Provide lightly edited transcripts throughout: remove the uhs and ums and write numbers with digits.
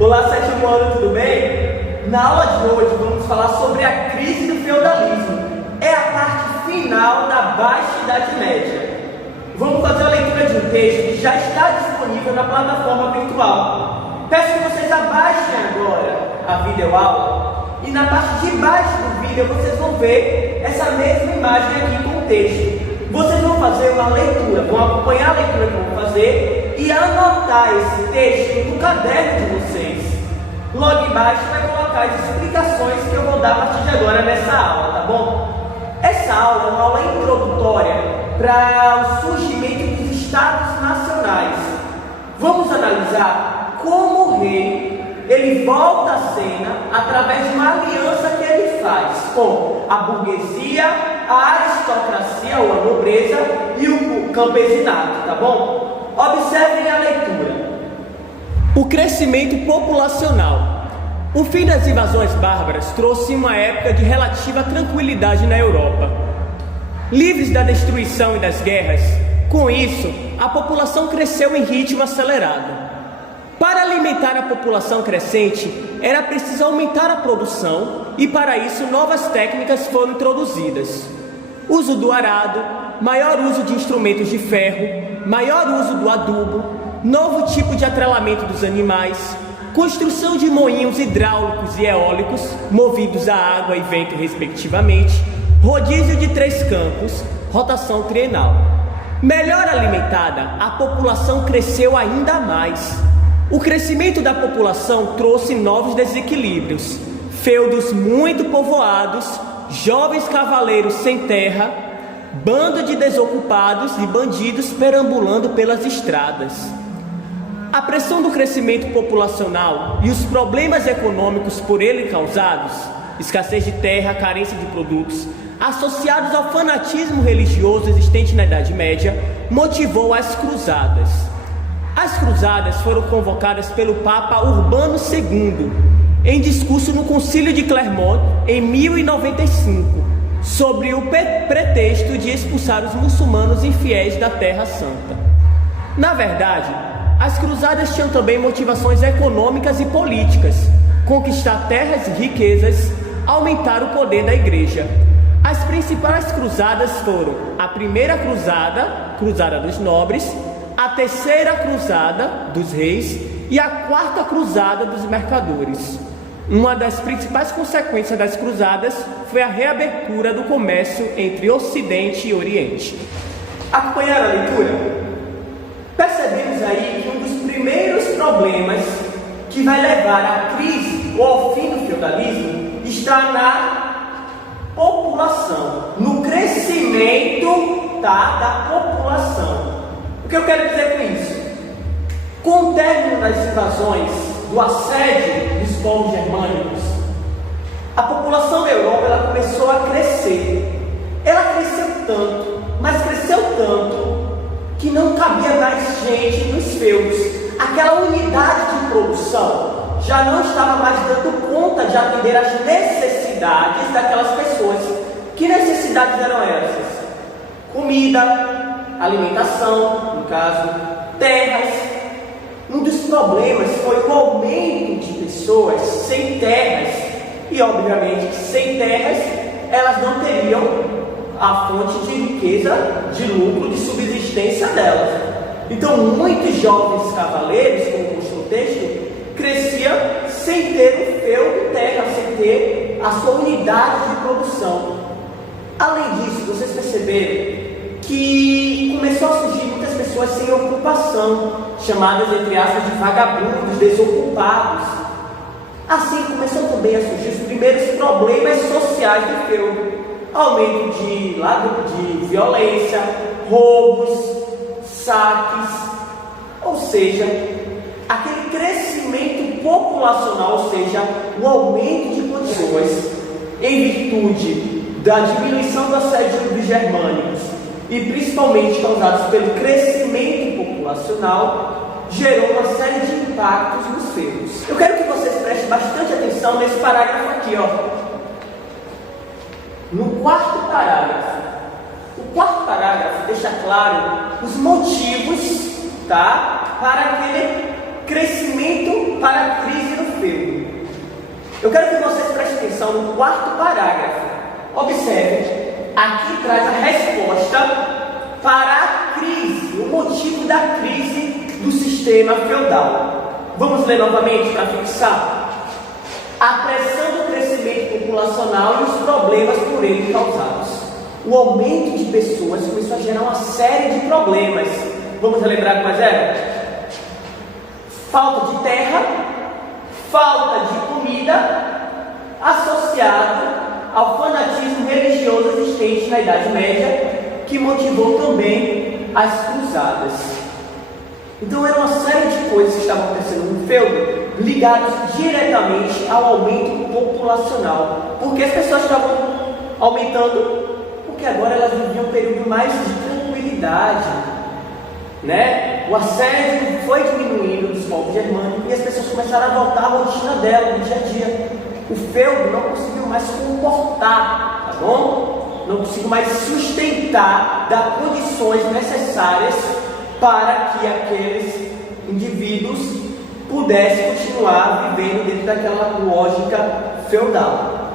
Olá, sétimo ano, tudo bem? Na aula de hoje vamos falar sobre a crise do feudalismo. É a parte final da Baixa Idade Média. Vamos fazer a leitura de um texto que já está disponível na plataforma virtual. Peço que vocês abaixem agora a videoaula e na parte de baixo do vídeo vocês vão ver essa mesma imagem aqui com o texto. Vocês vão fazer uma leitura, vão acompanhar a leitura que eu vou fazer e anotar esse texto no caderno de vocês. Logo embaixo vai colocar as explicações que eu vou dar a partir de agora nessa aula, tá bom? Essa aula é uma aula introdutória para o surgimento dos estados nacionais. Vamos analisar como o rei ele volta à cena através de uma aliança que ele faz com a burguesia, a aristocracia ou a nobreza e o campesinato, tá bom? Observem a leitura. O crescimento populacional. O fim das invasões bárbaras trouxe uma época de relativa tranquilidade na Europa. Livres da destruição e das guerras, com isso, a população cresceu em ritmo acelerado. Para alimentar a população crescente, era preciso aumentar a produção e, para isso, novas técnicas foram introduzidas. Uso do arado, maior uso de instrumentos de ferro, maior uso do adubo, novo tipo de atrelamento dos animais, construção de moinhos hidráulicos e eólicos, movidos a água e vento respectivamente, rodízio de 3 campos, rotação trienal. Melhor alimentada, a população cresceu ainda mais. O crescimento da população trouxe novos desequilíbrios, feudos muito povoados, jovens cavaleiros sem terra, bando de desocupados e bandidos perambulando pelas estradas. A pressão do crescimento populacional e os problemas econômicos por ele causados, escassez de terra, carência de produtos, associados ao fanatismo religioso existente na Idade Média, motivou as cruzadas. As cruzadas foram convocadas pelo Papa Urbano II, em discurso no Concílio de Clermont, em 1095, sobre o pretexto de expulsar os muçulmanos infiéis da Terra Santa. Na verdade, as cruzadas tinham também motivações econômicas e políticas, conquistar terras e riquezas, aumentar o poder da Igreja. As principais cruzadas foram a primeira cruzada, Cruzada dos Nobres, a terceira cruzada dos reis e a quarta cruzada dos mercadores. Uma das principais consequências das cruzadas foi a reabertura do comércio entre Ocidente e Oriente. Acompanharam a leitura? Percebemos aí que um dos primeiros problemas que vai levar à crise ou ao fim do feudalismo está na população, no crescimento da população. O que eu quero dizer com isso? Com o término das invasões, do assédio dos povos germânicos, a população da Europa ela começou a crescer. Ela cresceu tanto, mas cresceu tanto, que não cabia mais gente nos feudos. Aquela unidade de produção já não estava mais dando conta de atender às necessidades daquelas pessoas. Que necessidades eram essas? Comida, alimentação, no caso, terras. Um dos problemas foi o aumento de pessoas sem terras e, obviamente, sem terras, elas não teriam a fonte de riqueza, de lucro, de subsistência delas. Então, muitos jovens cavaleiros, como mostra o texto, cresciam sem ter um feudo terra, sem ter a sua unidade de produção. Além disso, vocês perceberam que começou a surgir muitas pessoas sem ocupação, chamadas, entre aspas, de vagabundos, desocupados. Assim começou também a surgir os primeiros problemas sociais do feudo. Aumento de violência, roubos, saques, ou seja, aquele crescimento populacional, ou seja, o aumento de pessoas em virtude da diminuição do assédio dos germânicos e principalmente causados pelo crescimento populacional, gerou uma série de impactos nos feudos. Eu quero que vocês prestem bastante atenção nesse parágrafo aqui, ó. No quarto parágrafo. O quarto parágrafo deixa claro os motivos, tá, para aquele crescimento, para a crise Eu quero que vocês prestem atenção no quarto parágrafo. Observe, aqui traz a resposta para a crise, o motivo da crise do sistema feudal. Vamos ler novamente para fixar? A pressão do crescimento populacional e os problemas por ele causados. O aumento de pessoas começou a gerar uma série de problemas. Vamos relembrar quais eram? Falta de terra, falta de comida, associado ao fanatismo religioso existente na Idade Média, que motivou também as cruzadas. Então era uma série de coisas que estavam acontecendo no feudo, ligadas diretamente ao aumento populacional. Porque as pessoas estavam aumentando, porque agora elas viviam um período mais de tranquilidade, né? O assédio foi diminuindo dos povos germânicos e as pessoas começaram a voltar à rotina dela, no dia a dia. O feudo não conseguiu mais comportar, tá bom? Não conseguiu mais sustentar, dar condições necessárias para que aqueles indivíduos pudessem continuar vivendo dentro daquela lógica feudal.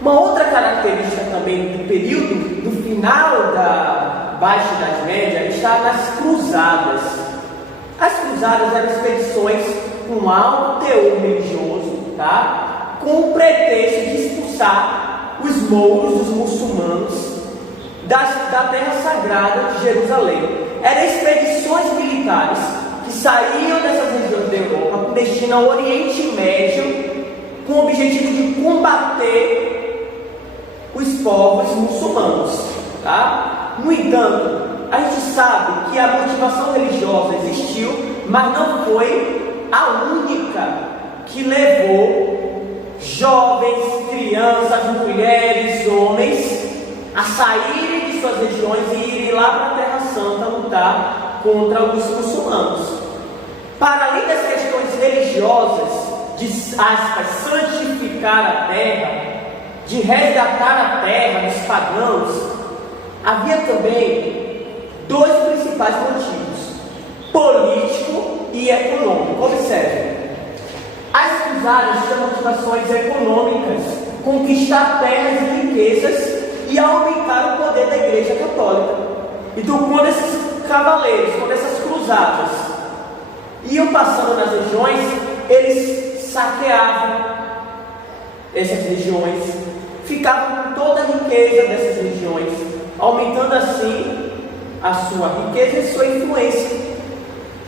Uma outra característica também do período, do final da Baixa Idade Média, está nas cruzadas. As cruzadas eram expedições com alto teor religioso, tá? Com o pretexto de expulsar os mouros, os muçulmanos, da terra sagrada de Jerusalém. Eram expedições militares que saíam dessas regiões da Europa com destino ao Oriente Médio, com o objetivo de combater os povos muçulmanos, tá? No entanto, a gente sabe que a motivação religiosa existiu, mas não foi a única que levou jovens, crianças, mulheres, homens a saírem de suas regiões e irem lá para a Terra Santa lutar contra os muçulmanos. Para além das questões religiosas, de aspas, santificar a terra, de resgatar a terra dos pagãos, havia também dois principais motivos: político e econômico. Observe, as cruzadas tinham motivações econômicas, conquistar terras e riquezas e aumentar o poder da Igreja Católica. Então, quando esses cavaleiros, quando essas cruzadas iam passando nas regiões, eles saqueavam essas regiões, ficavam com toda a riqueza dessas regiões, aumentando assim a sua riqueza e sua influência.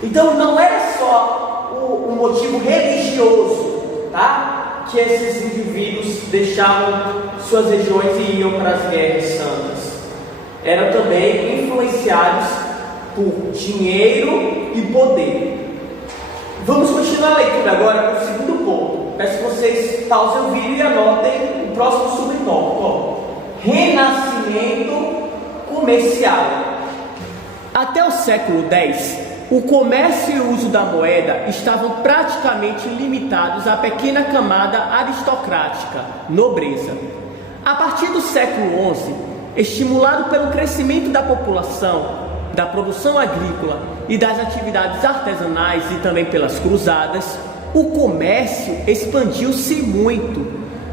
Então não era só o motivo religioso, tá? Que esses indivíduos deixavam suas regiões e iam para as guerras santas. Eram também influenciados por dinheiro e poder. Vamos continuar a leitura agora no segundo ponto. Peço que vocês pausem o vídeo e anotem o próximo subtópico. Renascimento comercial. Até o século X, o comércio e o uso da moeda estavam praticamente limitados à pequena camada aristocrática, nobreza. A partir do século XI, estimulado pelo crescimento da população, da produção agrícola e das atividades artesanais e também pelas cruzadas, o comércio expandiu-se muito.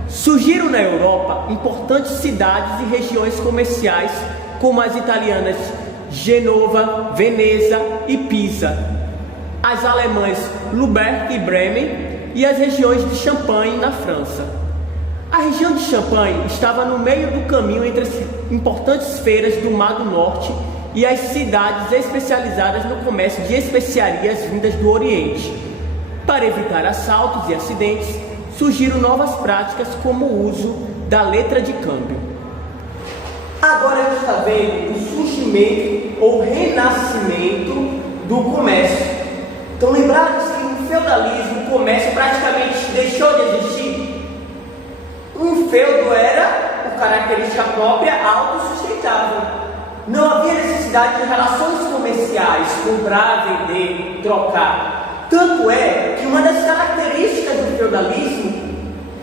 Surgiram na Europa importantes cidades e regiões comerciais, como as italianas Genova, Veneza e Pisa, as alemãs Lübeck e Bremen e as regiões de Champagne na França. A região de Champagne estava no meio do caminho entre as importantes feiras do Mar do Norte e as cidades especializadas no comércio de especiarias vindas do Oriente. Para evitar assaltos e acidentes, surgiram novas práticas como o uso da letra de câmbio. Agora a gente está vendo o surgimento ou renascimento do comércio. Então lembraram-se que no feudalismo o comércio praticamente deixou de existir? Um feudo era, por característica própria, autossustentável. Não havia necessidade de relações comerciais, comprar, vender, trocar. Tanto é que uma das características do feudalismo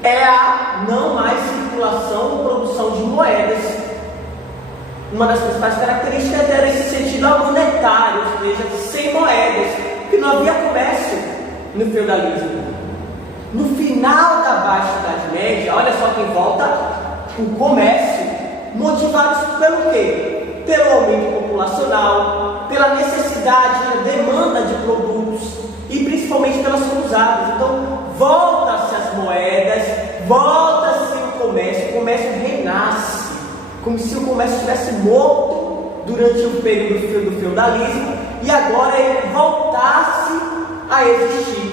é a não mais circulação ou produção de moedas. Uma das principais características era esse sentido monetário, ou seja, sem moedas, porque não havia comércio no feudalismo. No final da Baixa Idade Média, olha só quem volta, o comércio, motivados pelo quê? Pelo aumento populacional, pela necessidade, pela demanda de produtos e principalmente pelas cruzadas. Então, volta-se as moedas, volta-se o comércio renasce, como se o comércio estivesse morto durante o período do feudalismo e agora ele voltasse a existir.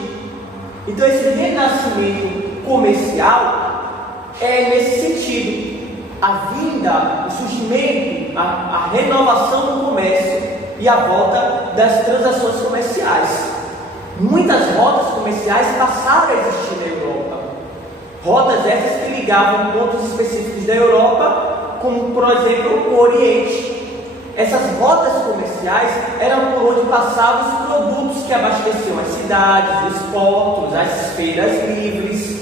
Então, esse renascimento comercial é nesse sentido. A vinda, o surgimento, a renovação do comércio e a volta das transações comerciais. Muitas rotas comerciais passaram a existir na Europa. Rotas essas que ligavam pontos específicos da Europa, como por exemplo o Oriente. Essas rotas comerciais eram por onde passavam os produtos que abasteciam as cidades, os portos, as feiras livres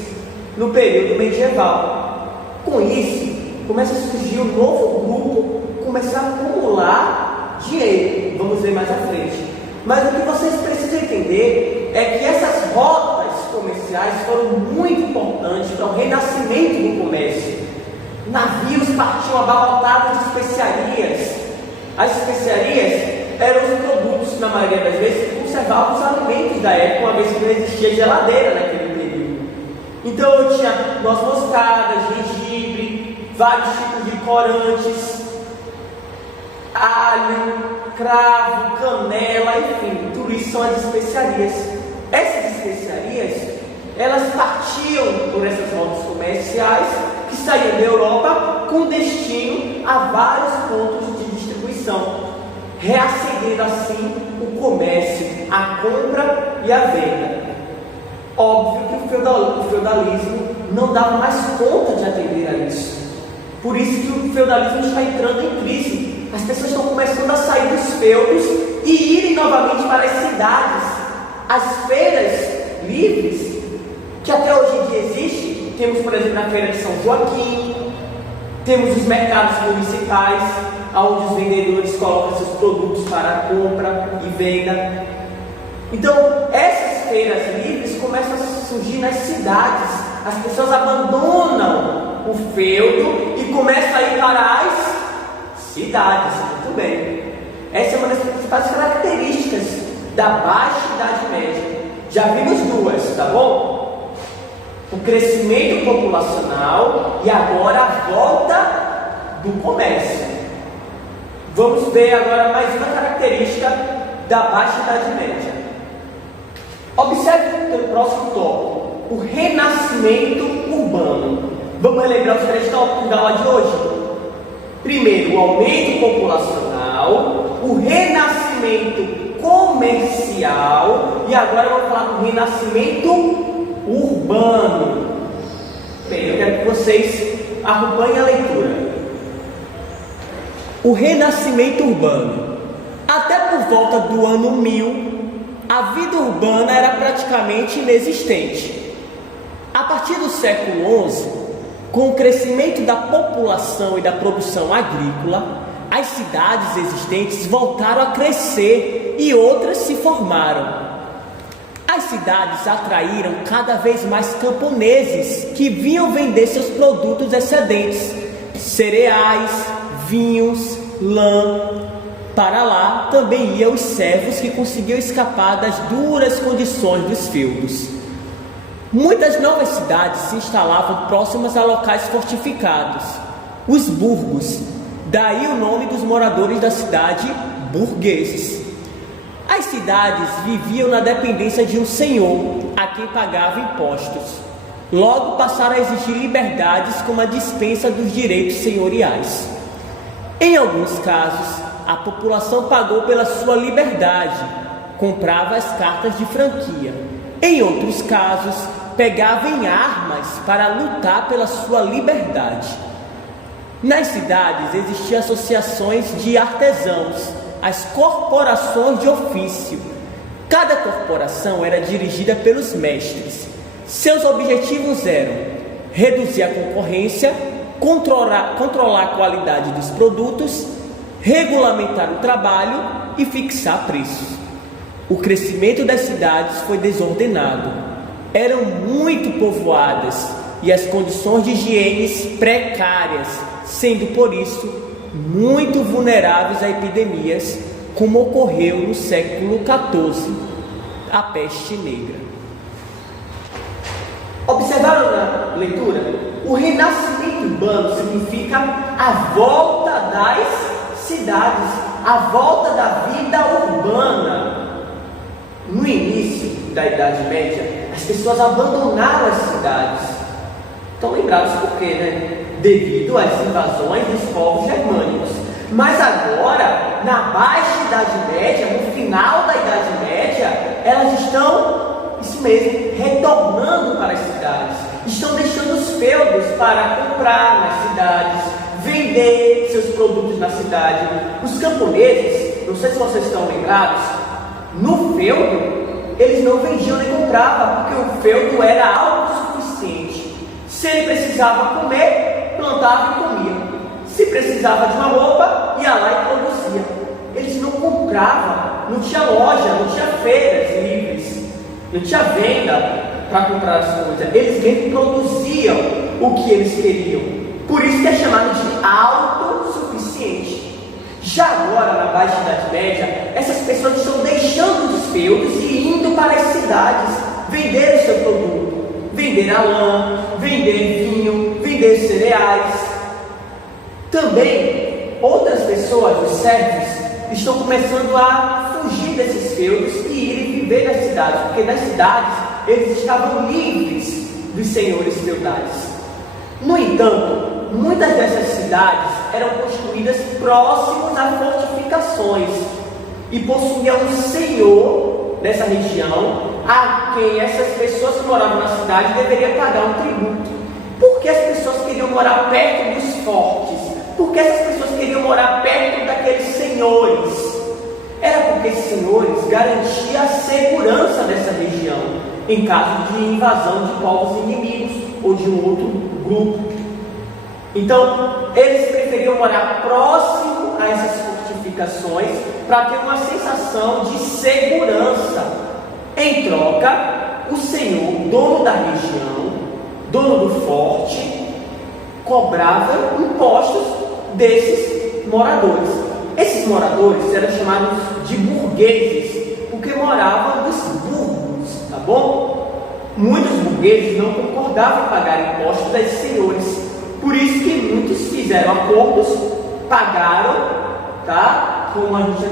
no período medieval. Com isso, começa a surgir um novo grupo, começar a acumular dinheiro. Vamos ver mais à frente. Mas o que vocês precisam entender é que essas rotas comerciais foram muito importantes para o renascimento do comércio. Navios partiam abarrotados de especiarias. As especiarias eram os produtos, na maioria das vezes, que conservavam os alimentos da época, uma vez que não existia geladeira naquele período. Então eu tinha noz moscada, gengibre, vários tipos de corantes, alho, cravo, canela, enfim, tudo isso são as especiarias. Essas especiarias, elas partiam por essas rotas comerciais que saíam da Europa com destino a vários pontos de distribuição, reacendendo assim o comércio, a compra e a venda. Óbvio que o feudalismo não dava mais conta de atender a isso. Por isso que o feudalismo está entrando em crise. As pessoas estão começando a sair dos feudos e irem novamente para as cidades. As feiras livres, que até hoje em dia existem, temos por exemplo a Feira de São Joaquim, temos os mercados municipais, onde os vendedores colocam seus produtos para compra e venda. Então, essas feiras livres começam a surgir nas cidades. As pessoas abandonam o feudo e começam a ir para as cidades. Muito bem. Essa é uma das principais características da Baixa Idade Média. Já vimos duas, tá bom? O crescimento populacional e agora a volta do comércio. Vamos ver agora mais uma característica da Baixa Idade Média. Observe o próximo tópico, o renascimento urbano. Vamos relembrar os três tópicos da aula de hoje? Primeiro, o aumento populacional, o renascimento comercial e agora eu vou falar do renascimento urbano. Bem, eu quero que vocês acompanhem a leitura. O renascimento urbano. Até por volta do ano 1000, a vida urbana era praticamente inexistente. A partir do século XI, com o crescimento da população e da produção agrícola, as cidades existentes voltaram a crescer e outras se formaram. As cidades atraíram cada vez mais camponeses que vinham vender seus produtos excedentes, cereais, vinhos, lã. Para lá também iam os servos que conseguiam escapar das duras condições dos feudos. Muitas novas cidades se instalavam próximas a locais fortificados, os burgos, daí o nome dos moradores da cidade, burgueses. As cidades viviam na dependência de um senhor, a quem pagava impostos. Logo passaram a exigir liberdades como a dispensa dos direitos senhoriais. Em alguns casos, a população pagou pela sua liberdade, comprava as cartas de franquia. Em outros casos, pegava em armas para lutar pela sua liberdade. Nas cidades existiam associações de artesãos, as corporações de ofício. Cada corporação era dirigida pelos mestres. Seus objetivos eram reduzir a concorrência, controlar a qualidade dos produtos, regulamentar o trabalho e fixar preços. O crescimento das cidades foi desordenado. eram muito povoadas e as condições de higiene precárias, sendo por isso muito vulneráveis a epidemias, como ocorreu no século XIV, a peste negra. Observaram na leitura? O renascimento urbano significa a volta das cidades, a volta da vida urbana. No início da Idade Média, as pessoas abandonaram as cidades. Estão lembrados por quê, né? Devido às invasões dos povos germânicos. Mas agora, na Baixa Idade Média, no final da Idade Média, elas estão, isso mesmo, retornando para as cidades. Estão deixando os feudos para comprar nas cidades, vender seus produtos na cidade. Os camponeses, não sei se vocês estão lembrados, no feudo, eles não vendiam nem compravam, porque o feudo era autossuficiente. Se ele precisava comer, plantava e comia. Se precisava de uma roupa, ia lá e produzia. Eles não compravam, não tinha loja, não tinha feiras livres, não tinha venda para comprar as coisas. Eles mesmo produziam o que eles queriam. Por isso que é chamado de autossuficiente. Já agora, na Baixa Idade Média, essas pessoas estão deixando os feudos e indo para as cidades vender o seu produto. Vender a lã, vender vinho, vender cereais. Também, outras pessoas, os servos, estão começando a fugir desses feudos e irem viver nas cidades, porque nas cidades eles estavam livres dos senhores feudais. No entanto, muitas dessas cidades eram construídas próximas a fortificações e possuíam um senhor dessa região a quem essas pessoas que moravam na cidade deveriam pagar um tributo. Porque as pessoas queriam morar perto dos fortes? Porque essas pessoas queriam morar perto daqueles senhores? Era porque esses senhores garantiam a segurança dessa região em caso de invasão de povos inimigos ou de um outro grupo. Então, eles preferiam morar próximo a essas fortificações para ter uma sensação de segurança. Em troca, o senhor, dono da região, dono do forte, cobrava impostos desses moradores. Esses moradores eram chamados de burgueses, porque moravam nos burgos, tá bom? Muitos burgueses não concordavam em pagar impostos desses senhores. Por isso que muitos fizeram acordos, pagaram, tá? Como a gente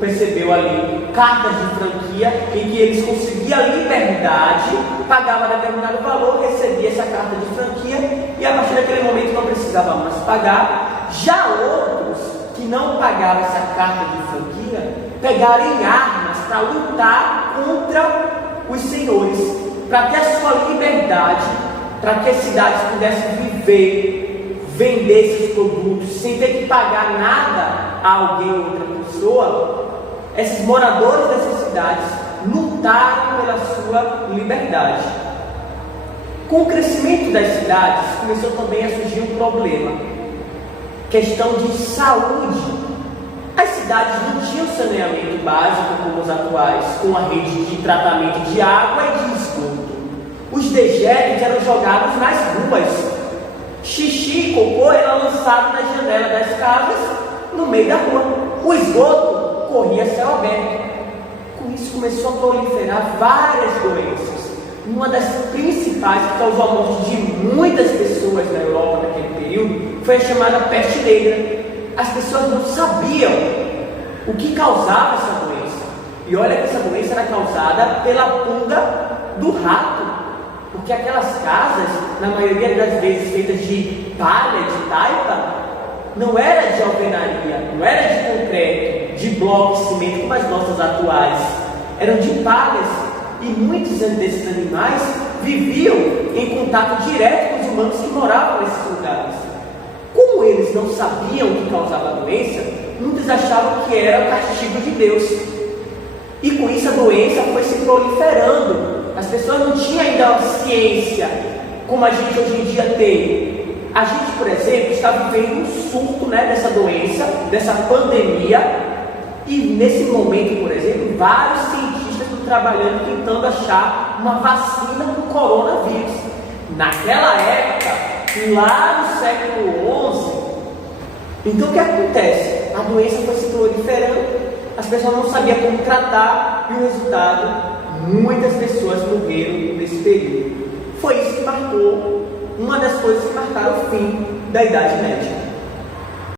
percebeu ali, cartas de franquia, em que eles conseguiam liberdade, pagavam determinado valor, recebia essa carta de franquia, e a partir daquele momento não precisava mais pagar. Já outros que não pagavam essa carta de franquia, pegaram em armas para lutar contra os senhores, para ter a sua liberdade, para que as cidades pudessem viver, vender seus produtos, sem ter que pagar nada a alguém ou outra pessoa. Esses moradores dessas cidades lutaram pela sua liberdade. Com o crescimento das cidades, começou também a surgir um problema, questão de saúde. As cidades não tinham saneamento básico como os atuais, com a rede de tratamento de água e de esgoto. Os dejetos eram jogados nas ruas. Xixi e cocô era lançado na janela das casas, no meio da rua. O esgoto corria a céu aberto. Com isso começou a proliferar várias doenças. Uma das principais que causou a morte de muitas pessoas na Europa naquele período foi a chamada peste negra. As pessoas não sabiam o que causava essa doença. E olha que essa doença era causada pela pulga do rato. Porque aquelas casas, na maioria das vezes feitas de palha, de taipa, não era de alvenaria, não era de concreto, de bloco, de cimento, como as nossas atuais. Eram de palhas, e muitos desses animais viviam em contato direto com os humanos que moravam nesses lugares. Como eles não sabiam o que causava a doença, muitos achavam que era o castigo de Deus. E com isso a doença foi se proliferando. As pessoas não tinham ainda a ciência como a gente hoje em dia tem. A gente, por exemplo, está vivendo um surto, dessa doença, dessa pandemia. E nesse momento, por exemplo, vários cientistas estão trabalhando, tentando achar uma vacina para o coronavírus. Naquela época, lá no século XI, então o que acontece? A doença foi se proliferando, as pessoas não sabiam como tratar e o resultado, muitas pessoas morreram nesse período. Foi isso que marcou, uma das coisas que marcaram o fim da Idade Média.